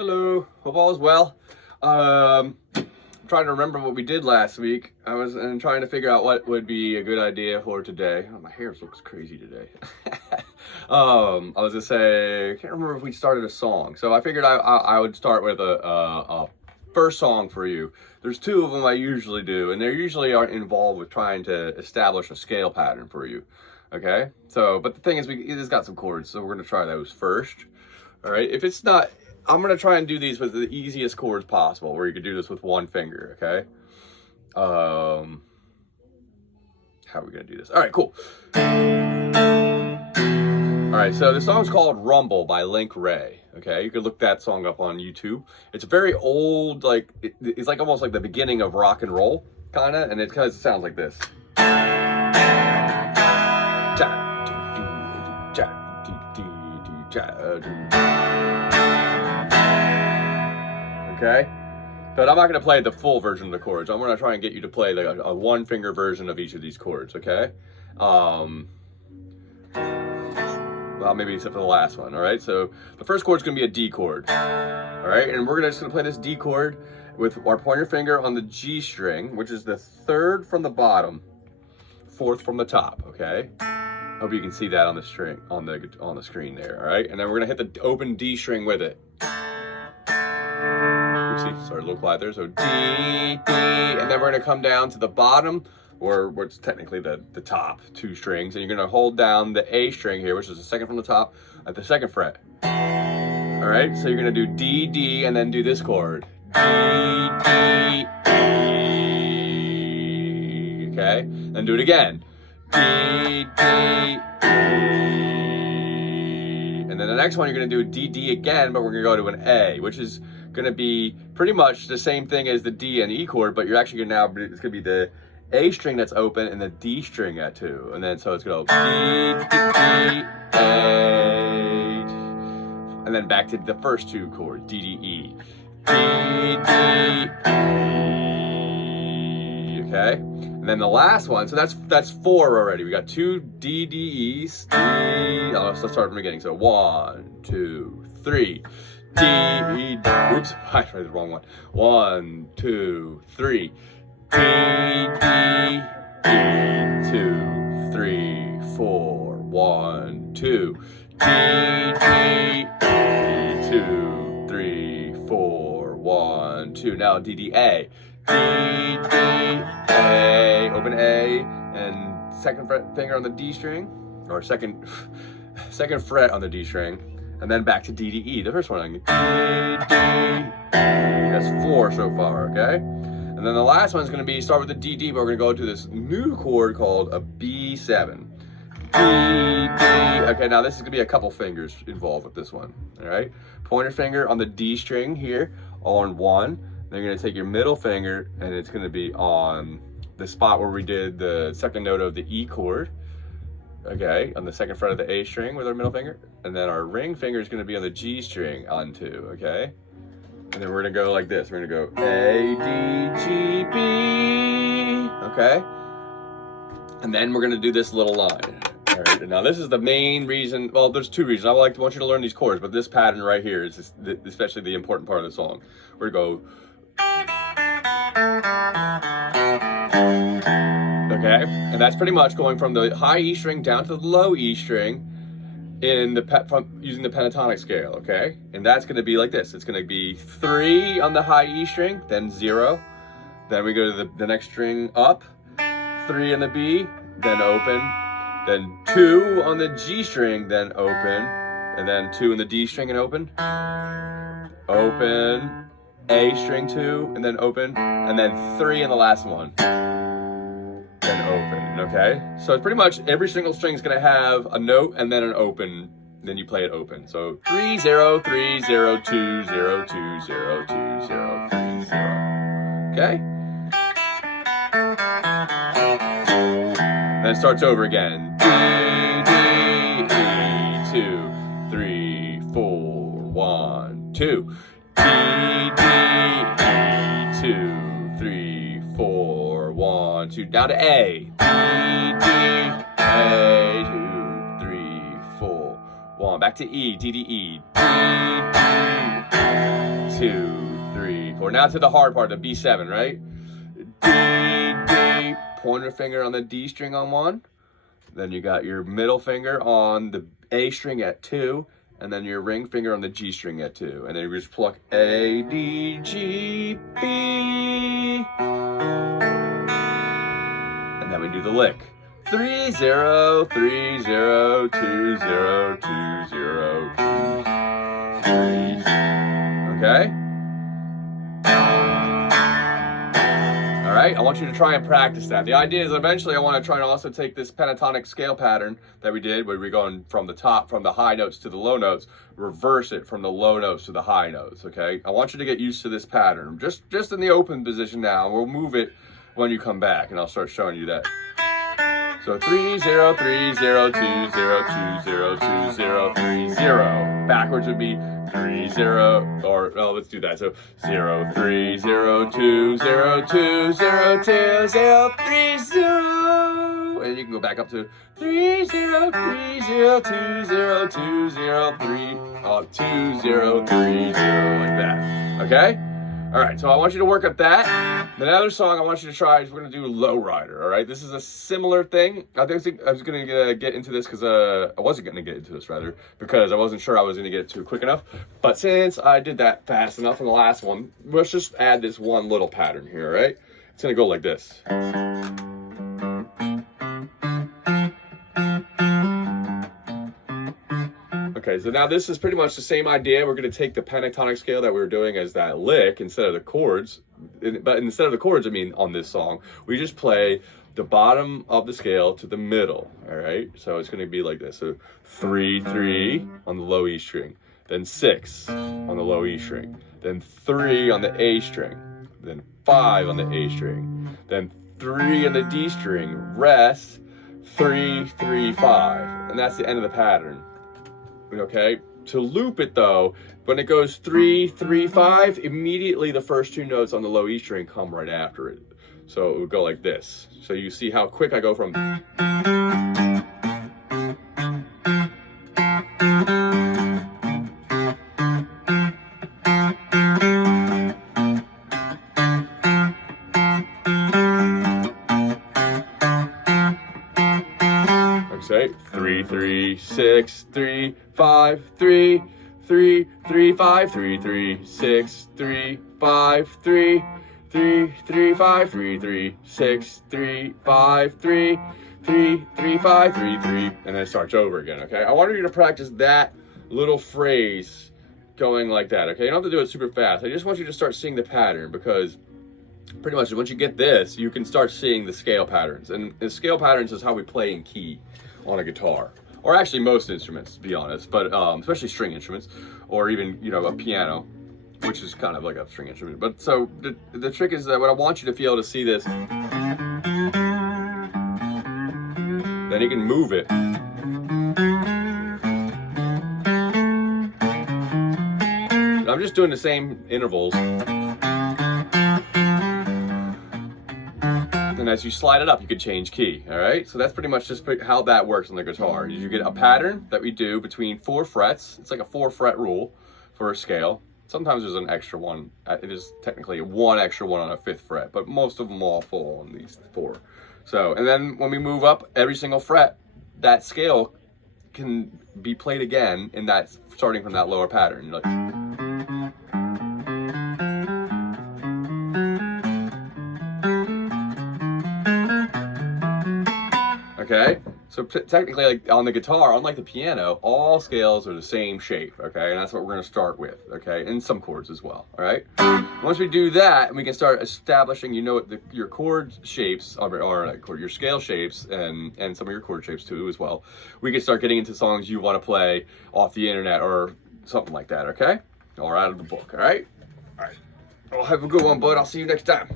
Hello, hope all is well. Trying to remember what we did last week. I was trying to figure out what would be a good idea for today. Oh, my hair looks crazy today. I was gonna say, I can't remember if we started a song. So I figured I would start with a first song for you. There's two of them I usually do, and they usually aren't involved with trying to establish a scale pattern for you. Okay? So, but the thing is, it's got some chords, so we're gonna try those first. All right? If it's not, I'm gonna try and do these with the easiest chords possible, where you could do this with one finger, okay? How are we gonna do this? All right, cool. All right, so the song's called Rumble by Link Ray, okay? You could look that song up on YouTube. It's very old, like, it's like almost like the beginning of rock and roll, kinda, and it kind of sounds like this. Okay, but I'm not going to play the full version of the chords. I'm going to try and get you to play a one finger version of each of these chords, okay? Well, maybe except for the last one, all right? So the first chord's going to be a D chord, all right? And we're just going to play this D chord with our pointer finger on the G string, which is the third from the bottom, fourth from the top, okay? Hope you can see that on the string, on the screen there, all right? And then we're going to hit the open D string with it. Oopsie, sorry, a little quiet there. So D, D, and then we're gonna come down to the bottom, or where it's technically the top two strings, and you're gonna hold down the A string here, which is the second from the top, at the second fret. All right, so you're gonna do D, D, and then do this chord. D, D, E, okay? Then do it again. D, D, E. And then the next one, you're gonna do D, D again, but we're gonna go to an A, which is gonna be pretty much the same thing as the D and E chord, but you're actually gonna now, it's gonna be the A string that's open and the D string at two. And then so it's gonna go D, D, D, A, and then back to the first two chords, D, D, E. D, D, E, okay? And then the last one, so that's four already. We got two D, D, E's, D, let's start from the beginning. So 1, 2, 3. D, E, D, oops, I tried the wrong one. 1, 2, 3. D, D, E, 2, 3, 4. 1, 2. D, D, E, 2, 3, 4. 1, 2. Now D, D, A. D, D, A, open A, and second finger on the D string, or second fret on the D string. And then back to D, D, E. The first one, D, D, E. That's 4 so far, okay? And then the last one's gonna be, start with the D, D, but we're gonna go to this new chord called a B7. D, D. Okay, now this is gonna be a couple fingers involved with this one, all right? Pointer finger on the D string here, on 1. Then you're gonna take your middle finger, and it's gonna be on the spot where we did the second note of the E chord. Okay, on the second fret of the A string with our middle finger, and then our ring finger is going to be on the G string on 2, okay? And then we're going to go like this. We're going to go A, D, G, B, okay? And then we're going to do this little line. All right, now this is the main reason, well, there's two reasons. I want you to learn these chords, but this pattern right here is especially the important part of the song. We're going to go, okay, and that's pretty much going from the high E string down to the low E string in using the pentatonic scale, okay? And that's going to be like this. It's going to be 3 on the high E string, then 0. Then we go to the next string up, 3 on the B, then open, then 2 on the G string, then open, and then 2 on the D string and open, open, A string 2, and then open, and then 3 in the last one. Then open, okay? So it's pretty much every single string is gonna have a note and then an open, then you play it open. So 3, 0, 3, 0, 2, 0, 2, 0, 2, 0, 3, 0. Okay? Then it starts over again. D, D, E, 2, 3, 4, 1, 2. D, D, E, 2, 3, 4, 1, 2, down to A. D, D, A, 2, 3, 4, 1. Back to E, D, D, E. D, D, 2, 3, 4. Now to the hard part, the B7, right? D, D, pointer finger on the D string on 1. Then you got your middle finger on the A string at 2, and then your ring finger on the G string at 2. And then you just pluck A, D, G, B. And then we do the lick. 3, 0, 3, 0, 2, 0, 2, 0, 2, 3. Okay? All right, I want you to try and practice that. The idea is eventually I want to try and also take this pentatonic scale pattern that we did, where we're going from the top, from the high notes to the low notes, reverse it from the low notes to the high notes, okay? I want you to get used to this pattern. Just in the open position now. We'll move it when you come back, and I'll start showing you that. So 3, 0, 3, 0, 2, 0, 2, 0, 2, 0, 3, 0. Backwards would be 3, 0, or, oh, let's do that. So 0, 3, 0, 2, 0, 2, 0, 2, 0, 3, 0. And you can go back up to 3, 0, 3, 0, 2, 0, 2, 0, 3, 2, 0, 3, 0, like that. Okay? All right, so I want you to work up that. The other song I want you to try is we're gonna do Lowrider, all right? This is a similar thing. I think I was gonna get into this because I wasn't gonna get into this rather, because I wasn't sure I was gonna get to it quick enough. But since I did that fast enough in the last one, let's just add this one little pattern here, all right? It's gonna go like this. Okay, so now this is pretty much the same idea. We're going to take the pentatonic scale that we were doing as that lick instead of the chords. But instead of the chords, I mean, on this song, we just play the bottom of the scale to the middle, all right? So it's going to be like this. So 3, 3 on the low E string, then 6 on the low E string, then 3 on the A string, then 5 on the A string, then 3 on the D string, rest, 3, 3, 5. And that's the end of the pattern. Okay, to loop it though, when it goes 3, 3, 5, immediately the first 2 notes on the low E string come right after it. So it would go like this. So you see how quick I go from. Okay, 3, 3, 6, 3, 5, 3, 3, 3, 5, 3, 3, 6, 3, 5, 3, 3, 3, 5, 3, 3, 6, 3, 5, 3, 3, 3, 5, 3, 3, and then it starts over again, okay? I want you to practice that little phrase going like that, okay? You don't have to do it super fast. I just want you to start seeing the pattern, because pretty much once you get this, you can start seeing the scale patterns. And the scale patterns is how we play in key on a guitar, or actually most instruments, to be honest, but especially string instruments, or even, you know, a piano, which is kind of like a string instrument. But so the trick is that what I want you to be able to see this, then you can move it. I'm just doing the same intervals. And as you slide it up, you can change key, all right? So that's pretty much just how that works on the guitar. You get a pattern that we do between 4 frets. It's like a 4-fret rule for a scale. Sometimes there's an extra one. It is technically 1 extra one on a 5th fret, but most of them all fall on these 4. So, and then when we move up every single fret, that scale can be played again in that, starting from that lower pattern. You're like, okay, so technically, like on the guitar, unlike the piano, all scales are the same shape, okay? And that's what we're gonna start with, okay? And some chords as well, all right? Once we do that, we can start establishing, you know, what your chord shapes, or your scale shapes, and some of your chord shapes too as well. We can start getting into songs you wanna play off the internet or something like that, okay? Or out of the book, all right? All right, well, have a good one, bud. I'll see you next time.